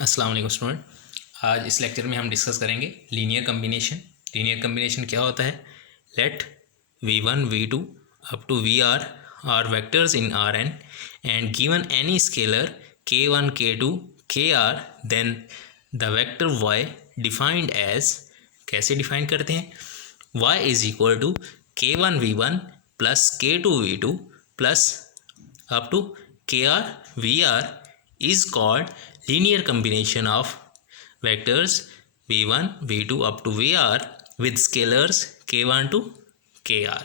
अस्सलाम वालेकुम स्टूडेंट। आज इस लेक्चर में हम डिस्कस करेंगे लीनियर कम्बिनेशन। लीनियर कम्बिनेशन क्या होता है? Let v1 v2 up to vr are vectors in Rn and given any scalar k1 k2 kr, then the vector y defined as, कैसे डिफाइन करते हैं? y is equal to k1 v1 plus k2 v2 plus up to kr vr is called linear combination of vectors v1 v2 up to vr with scalars k1 to kr।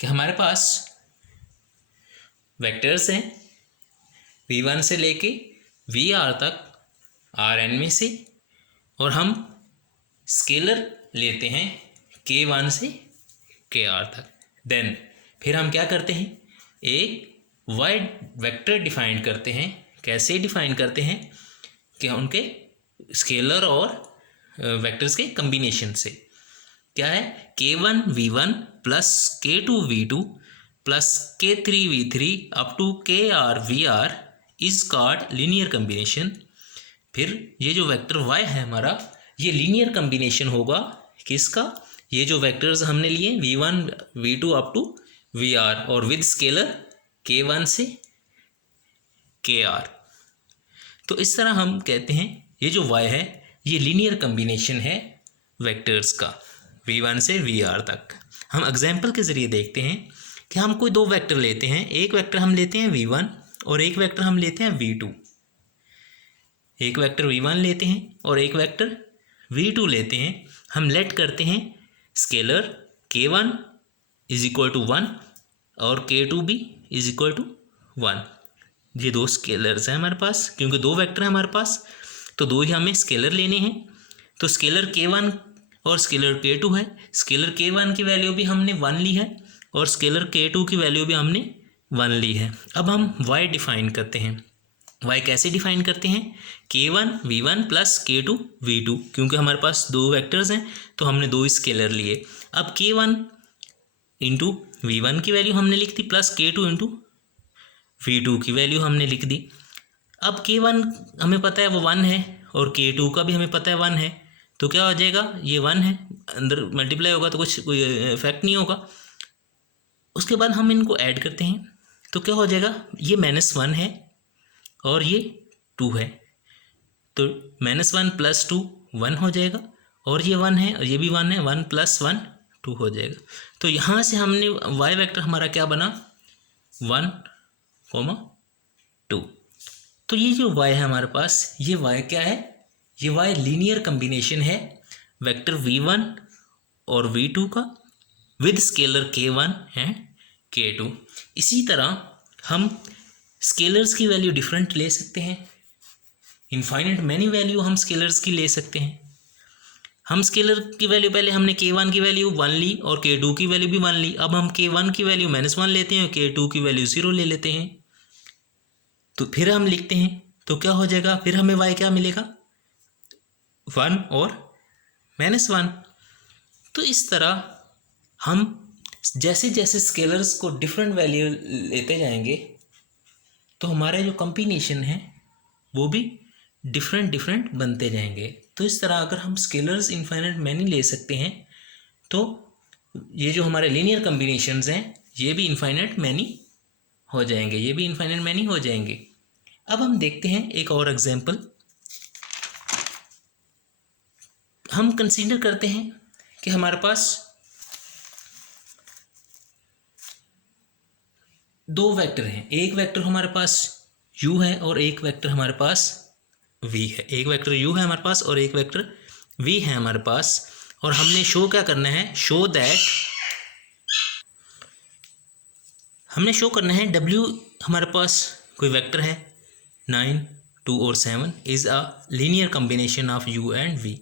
कि हमारे पास vectors हैं v1 से लेके vr तक Rn में से, और हम स्केलर लेते हैं k1 से kr तक। देन फिर हम क्या करते हैं? एक y वेक्टर डिफाइन करते हैं। कैसे डिफाइन करते हैं? कि उनके स्केलर और वेक्टर्स के कम्बिनेशन से। क्या है? k1 v1 plus k2 v2 plus k3 v3 up to kr vr is called linear combination. फिर ये जो वेक्टर y है हमारा, ये लीनियर कम्बिनेशन होगा किसका? ये जो वेक्टर्स हमने लिए v1 v2 up to vr और विद स्केलर k1 से kr। तो इस तरह हम कहते हैं ये जो y है ये लीनियर कम्बिनेशन है वेक्टर्स का v1 से vr तक। हम एग्जाम्पल के ज़रिए देखते हैं कि हम कोई दो वेक्टर लेते हैं। एक वेक्टर हम लेते हैं v1 और एक वेक्टर हम लेते हैं v2। एक वेक्टर v1 लेते हैं और एक वेक्टर v2 लेते हैं। हम लेट करते हैं scalar k1 is equal to 1 और k2 भी इज इक्वल टू 1। ये दो स्केलर्स हैं हमारे पास, क्योंकि दो वेक्टर हैं हमारे पास तो दो ही हमें स्केलर लेने हैं। तो स्केलर k1 और स्केलर k2 है। स्केलर k1 की वैल्यू भी हमने 1 ली है और स्केलर k2 की वैल्यू भी हमने 1 ली है। अब हम y डिफाइन करते हैं। y कैसे डिफाइन करते हैं? k1 v1 plus k2 v2, क्योंकि हमारे पास दो वेक्टर्स हैं तो हमने दो स्केलर लिए। अब k1 इंटू v1 की वैल्यू हमने लिख दी प्लस k2 इंटू v2 की वैल्यू हमने लिख दी। अब k1 हमें पता है वो 1 है और k2 का भी हमें पता है 1 है, तो क्या हो जाएगा? ये 1 है, अंदर मल्टीप्लाई होगा तो कोई इफेक्ट नहीं होगा। उसके बाद हम इनको ऐड करते हैं तो क्या हो जाएगा? ये -1 है और ये 2 है, तो -1 प्लस 2 1 हो जाएगा, और ये 1 है और ये भी 1 है, 1 प्लस 1 2 हो जाएगा। तो यहाँ से हमने y वेक्टर हमारा क्या बना? 1, 2। तो ये जो y है हमारे पास, ये y क्या है? ये y लीनियर कम्बिनेशन है वेक्टर v1 और v2 का with scalar k1 and k2। इसी तरह हम स्केलर्स की वैल्यू डिफरेंट ले सकते हैं। इनफाइनाइट मैनी वैल्यू हम स्केलर्स की ले सकते हैं। हम स्केलर की वैल्यू, पहले हमने k1 की वैल्यू 1 ली और k2 की वैल्यू भी 1 ली। अब हम k1 की वैल्यू -1 लेते हैं और k2 की वैल्यू 0 ले लेते हैं। तो फिर हम लिखते हैं तो क्या हो जाएगा? फिर हमें y क्या मिलेगा? 1 और -1। तो इस तरह हम जैसे जैसे स्केलर्स को डिफरेंट वैल्यू लेते जाएंगे तो हमारे जो कम्बिनेशन है वो भी डिफरेंट बनते जाएंगे। तो इस तरह अगर हम स्केलर्स इनफाइनाइट मैनी ले सकते हैं तो ये जो हमारे लीनियर कम्बिनेशंस हैं ये भी इनफाइनाइट मैनी हो जाएंगे, ये भी इनफाइनाइट मैनी हो जाएंगे। अब हम देखते हैं एक और एग्जांपल। हम कंसीडर करते हैं कि हमारे पास दो वेक्टर हैं। एक वेक्टर हमारे पास u है और एक वेक्टर हमारे पास v है। एक वेक्टर u है हमारे पास और एक वेक्टर v है हमारे पास, और हमने शो क्या करना है? शो दैट, हमने शो करना है w हमारे पास कोई वेक्टर है 9, 2 और 7 is a linear combination of u and v।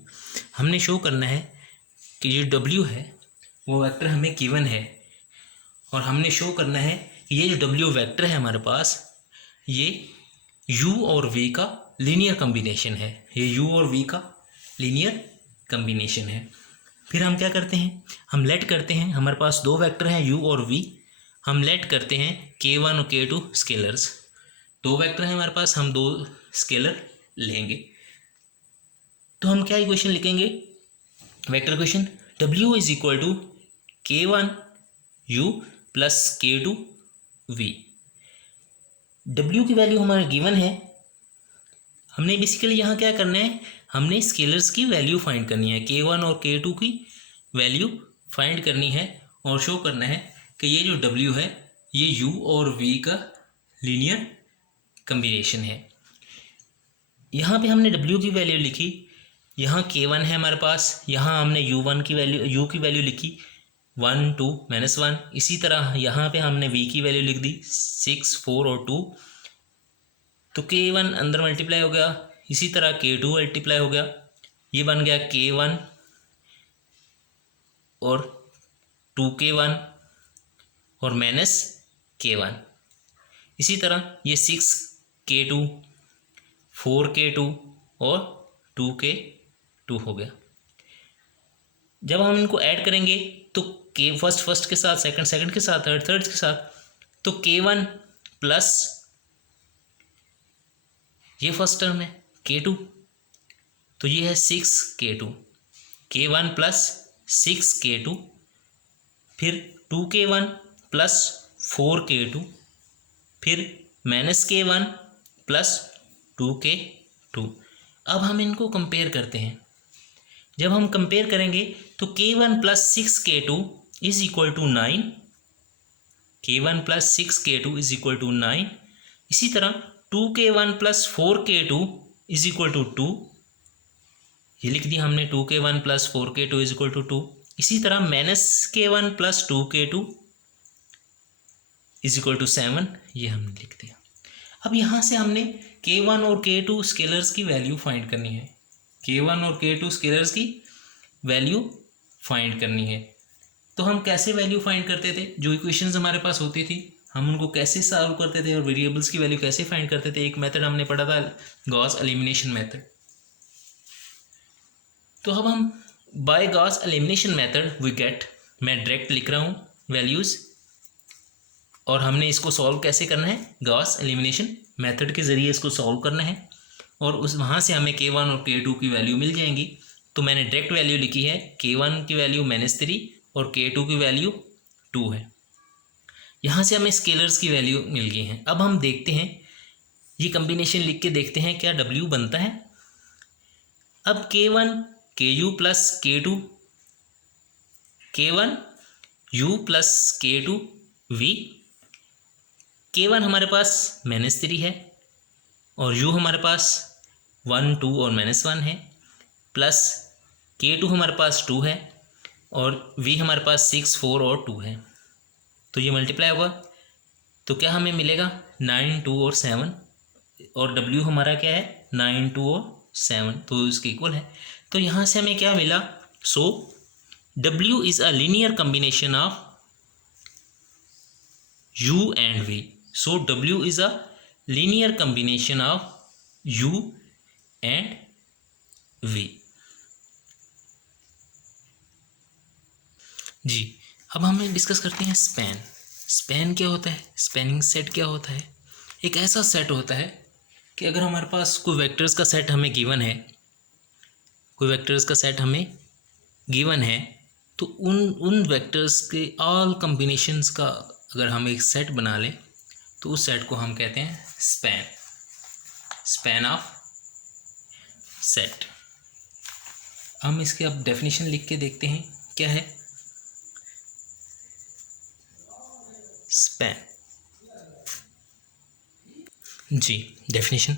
हमने शो करना है कि ये w है वो वेक्टर हमें गिवन है, और हमने शो करना है कि ये जो w वेक्टर है हमारे पास ये u और v का लीनियर कम्बिनेशन है। ये u और v का लीनियर कम्बिनेशन है। फिर हम क्या करते हैं? हम लेट करते हैं। हमारे पास दो वेक्टर हैं u और v। हम लेट करते हैं k1 और k2 स्केलर्स। दो वेक्टर हैं हमारे पास, हम दो स्केलर लेंगे। तो हम क्या इक्वेशन लिखेंगे, vector equation W is equal to K1 U plus K2 V। W की वैल्यू हमारा गिवन है, हमने बेसिकली यहाँ क्या करना है, हमने स्केलर्स की वैल्यू फाइंड करनी है, K1 और K2 की वैल्यू फाइंड करनी है और शो करना है कि ये जो W है ये U और V का लीनियर कम्बिनेशन है। यहाँ पे हमने W की वैल्यू लिखी, यहाँ K1 है हमारे पास, यहाँ हमने U1 की वैल्यू U की वैल्यू लिखी 1 2 -1। इसी तरह यहाँ पे हमने V की वैल्यू लिख दी 6 4 और 2। तो K1 अंदर मल्टीप्लाई हो गया, इसी तरह K2 मल्टीप्लाई हो गया, ये बन गया K1 और 2K1 और माइनस K1। इसी तरह ये 6K2 4K2 और 2K2 हो गया। जब हम इनको ऐड करेंगे तो K फर्स्ट के साथ, सेकंड के साथ, थर्ड के साथ, तो K1 प्लस ये फर्स्ट टर्म है K2, तो ये है 6K2, K1 प्लस 6K2, फिर 2K1 प्लस 4K2, फिर माइनस K1 प्लस 2K2। अब हम इनको कंपेयर करते हैं, जब हम कंपेयर करेंगे तो K1 plus 6K2 is equal to 9, K1 plus 6K2 is equal to 9। इसी तरह 2K1 plus 4K2 is equal to 2, ये लिख दिया हमने 2K1 plus 4K2 is equal to 2। इसी तरह minus K1 plus 2K2 is equal to 7, ये हमने लिख दिया। अब यहाँ से हमने K1 और K2 स्केलर्स की वैल्यू फाइंड करनी है, K1 और K2 स्केलर्स की वैल्यू फाइंड करनी है। तो हम कैसे वैल्यू फाइंड करते थे, जो इक्वेशंस हमारे पास होती थी हम उनको कैसे सॉल्व करते थे और वेरिएबल्स की वैल्यू कैसे फाइंड करते थे। एक मेथड हमने पढ़ा था गॉस एलिमिनेशन मेथड। तो अब हम by Gauss elimination method we get, मैं डायरेक्ट लिख रहा हूँ वैल्यूज़, और हमने इसको सॉल्व कैसे करना है, गॉस एलिमिनेशन मेथड के ज़रिए इसको सॉल्व करना है, और उस वहाँ से हमें K1 और K2 की वैल्यू मिल जाएंगी। तो मैंने डायरेक्ट वैल्यू लिखी है, K1 की वैल्यू -3 और K2 की वैल्यू 2 है। यहाँ से हमें स्केलर्स की वैल्यू मिल गई हैं। अब हम देखते हैं, ये कम्बिनेशन लिख के देखते हैं क्या W बनता है। अब K1 KU plus K2 K1 U plus K2 V। K1 हमारे पास -3 है और U हमारे पास 1 2 और -1 है, प्लस K2 हमारे पास 2 है और V हमारे पास 6 4 और 2 है। तो ये मल्टीप्लाई होगा तो क्या हमें मिलेगा 9 2 और 7, और W हमारा क्या है 9 2 और 7, तो इसके इक्वल है। तो यहाँ से हमें क्या मिला, सो W is a linear combination of U and V। So W is a linear combination of U and V। जी, अब हम डिस्कस करते हैं स्पैन। स्पैन क्या होता है, स्पैनिंग सेट क्या होता है। एक ऐसा सेट होता है कि अगर हमारे पास कोई वेक्टर्स का सेट हमें गिवन है, कोई वेक्टर्स का सेट हमें गिवन है, तो उन वेक्टर्स के ऑल कम्बिनेशंस का अगर हम एक सेट बना लें तो उस सेट को हम कहते हैं स्पैन, स्पैन ऑफ सेट। हम इसके अब डेफिनेशन लिख के देखते हैं क्या है स्पैन। जी, डेफिनेशन,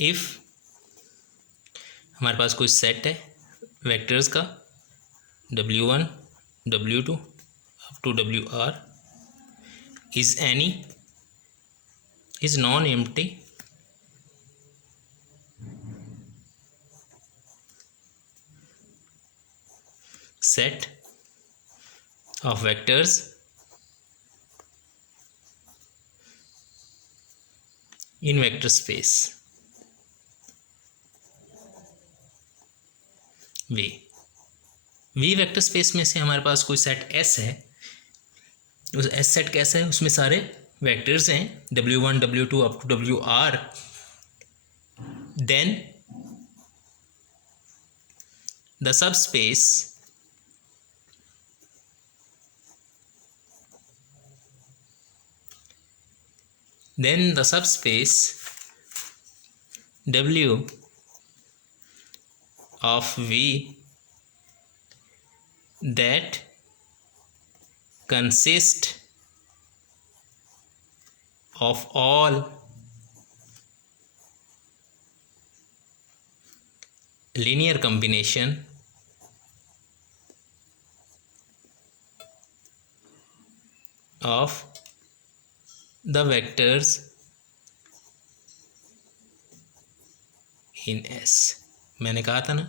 इफ हमारे पास कोई सेट है वेक्टर्स का W1 W2 up to WR is non-empty set of vectors in vector space V। Vector space में से हमारे पास कोई सेट S है उस एस सेट कैसा है, उसमें सारे वेक्टर्स हैं W1 W2 up to WR। Then the subspace W of V that consist of all linear combination of the vectors in S। मैंने कहा था ना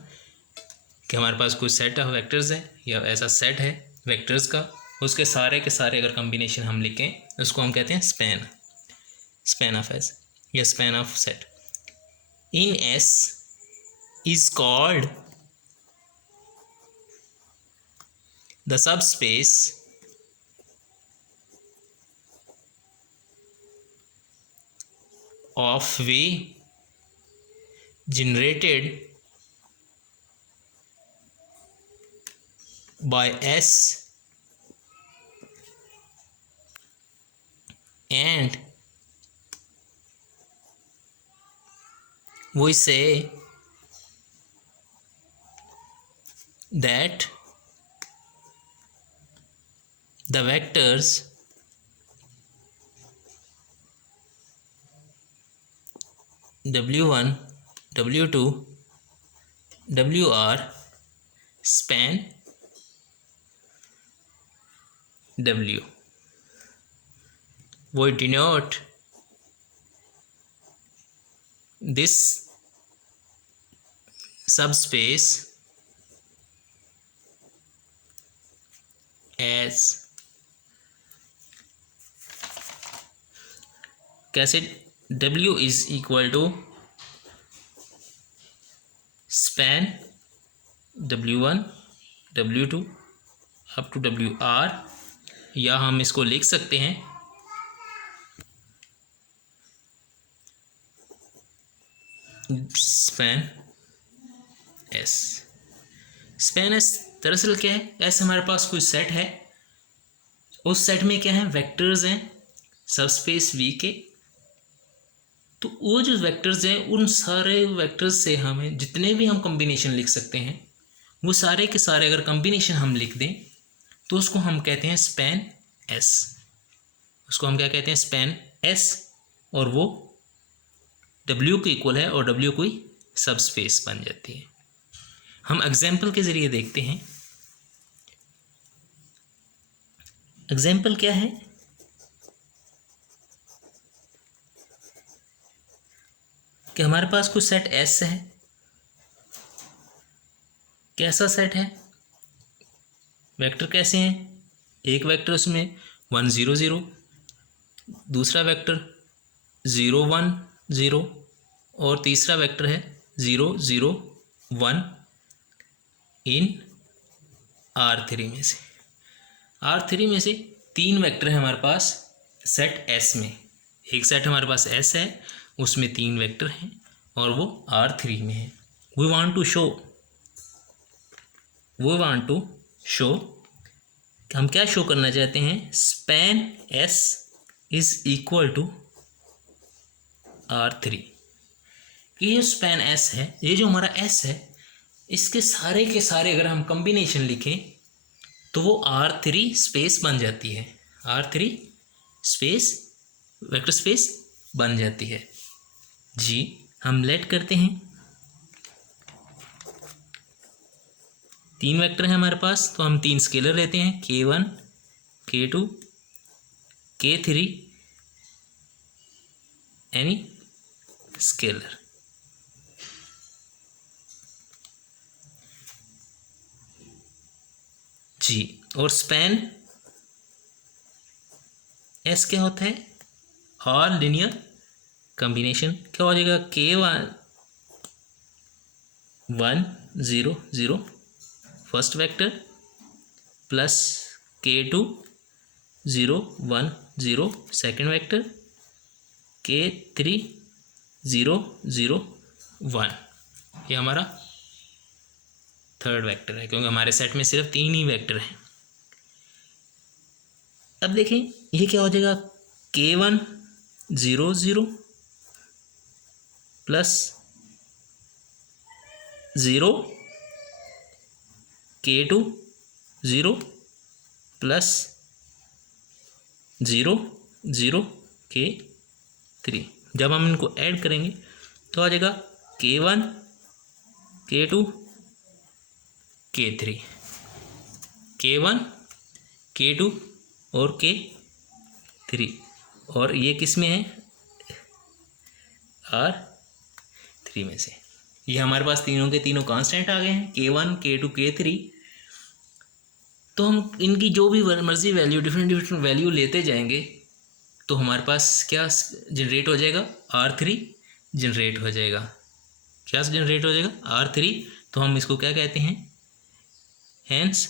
कि हमारे पास कोई सेट ऑफ वेक्टर्स है या ऐसा सेट है वेक्टर्स का, उसके सारे के सारे अगर कॉम्बिनेशन हम लिखें उसको हम कहते हैं स्पैन ऑफ एस या span of set in S is called the subspace of V generated by S and we say that the vectors W1 W2 WR span W। we denote this subspace as कैसे W is equal to span W1 W2 up to WR, या हम इसको लिख सकते हैं span S. Span S दरअसल क्या है, ऐसे हमारे पास कोई सेट है, उस सेट में क्या है वेक्टर्स हैं सबस्पेस V के, तो वो जो वेक्टर्स हैं उन सारे वेक्टर्स से हमें जितने भी हम कॉम्बिनेशन लिख सकते हैं वो सारे के सारे अगर कॉम्बिनेशन हम लिख दें तो उसको हम कहते हैं स्पैन एस। उसको हम क्या कहते हैं, स्पैन एस, और वो W को इक्वल है और W कोई सब स्पेस बन जाती है। हम एग्जाम्पल के ज़रिए देखते हैं। एग्जाम्पल क्या है कि हमारे पास कुछ सेट S है। कैसा सेट है, वेक्टर कैसे हैं, एक वेक्टर उसमें 1 0 0, दूसरा वेक्टर 0 1 0 और तीसरा वेक्टर है 0 0 1 इन R3 में से। R3 में से 3 वेक्टर है हमारे पास सेट S में। एक सेट हमारे पास S है, उसमें 3 वेक्टर हैं और वो R3 में है। वी वांट टू शो हम क्या शो करना चाहते हैं, span S is equal to R3। ये जो स्पैन S है, ये जो हमारा S है, इसके सारे के सारे अगर हम कॉम्बिनेशन लिखें तो वो R3 स्पेस बन जाती है। R3 स्पेस वेक्टर स्पेस बन जाती है जी। हम लेट करते हैं, 3 वेक्टर हैं हमारे पास, तो हम 3 स्केलर लेते हैं, K1 K2 K3 any scalar. जी, और स्पैन S क्या होता है, और लीनियर कॉम्बिनेशन क्या हो जाएगा, K1 1 0 0 first vector plus K2 0 1 0 second vector, K3 0 0 1, ये हमारा थर्ड वेक्टर है क्योंकि हमारे सेट में सिर्फ 3 ही वेक्टर हैं। अब देखें ये क्या हो जाएगा, K1 0 0 plus 0, K2 0 plus 0 0 K3। जब हम इनको ऐड करेंगे तो आ जाएगा K1 K2 K3, K1 K2 और K3, और ये किस में है, R3 में से। ये हमारे पास तीनों के तीनों कांस्टेंट आ गए हैं, K1 K2 K3। तो हम इनकी जो भी मर्जी वैल्यू, डिफरेंट वैल्यू लेते जाएंगे तो हमारे पास क्या जनरेट हो जाएगा, R3 जनरेट हो जाएगा। क्या जनरेट हो जाएगा, R3। तो हम इसको क्या कहते हैं, hence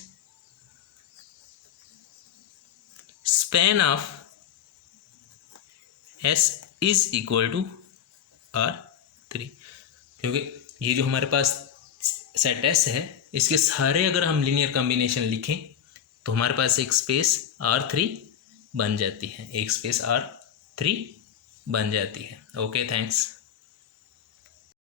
span of S is equal to R3, क्योंकि ये जो हमारे पास सेट S है इसके सारे अगर हम लीनियर कॉम्बिनेशन लिखें तो हमारे पास एक स्पेस R3 बन जाती है, एक स्पेस R3 बन जाती है। Okay, thanks.